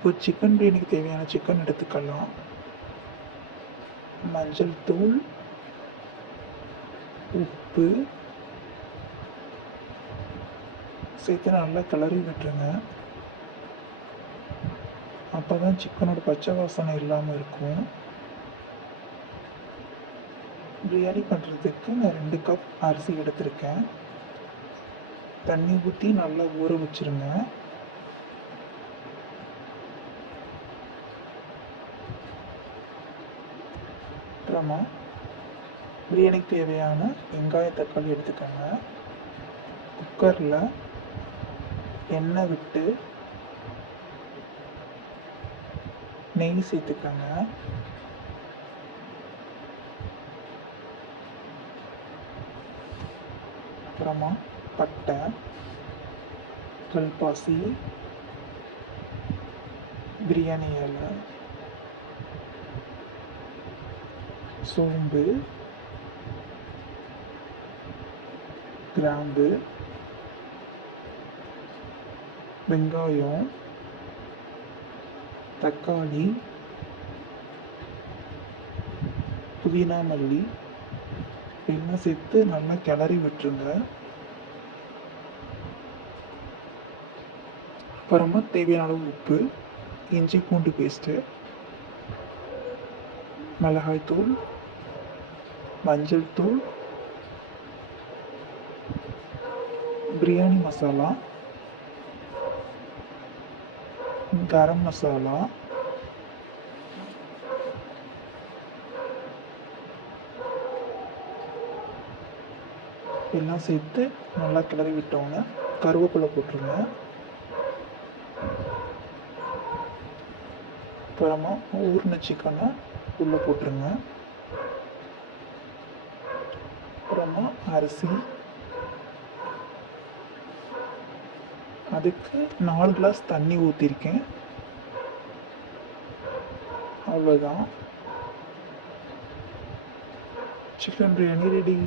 இப்போ சிக்கன் பிரியாணிக்கு தேவையான சிக்கன் எடுத்துக்கலாம். மஞ்சள் தூள், உப்பு சேர்த்து நல்லா கிளறி விட்டுருங்க. அப்போ தான் சிக்கனோட பச்சை வாசனை இல்லாமல் இருக்கும். பிரியாணி பண்ணுறதுக்கு நான் 2 கப் அரிசி எடுத்திருக்கேன். தண்ணி ஊற்றி நல்லா ஊற வச்சுருங்க. அப்புறமா பிரியாணிக்கு தேவையான வெங்காய தக்காளி எடுத்துக்கோங்க. குக்கரில் எண்ணெய் விட்டு நெய் சேர்த்துக்கோங்க. அப்புறமா பட்டை, கல்பாசி, பிரியாணி இலை, சோம்பு, கிராம்பு, வெங்காயம், தக்காளி, புதினா மல்லி எல்லாம் சேர்த்து நல்லா கிளறி விட்டுருங்க. அப்புறமா தேவையான அளவு உப்பு, இஞ்சி பூண்டு பேஸ்ட்டு, மிளகாய்த்தூள், மஞ்சள் தூள், பிரியாணி மசாலா, கரம் மசாலா, எல்லாம் சேர்த்து நல்லா கிளறி விட்டோங்க. கருவேப்பிலை போட்டுருங்க. அப்புறமா ஊறின சிக்கனை உள்ளே போட்டுருங்க. அப்புறமா அரிசி, அதுக்கு 4 கிளாஸ் தண்ணி ஊற்றிருக்கேன். அவ்வளோதான், சிக்கன் பிரியாணி ரெடி.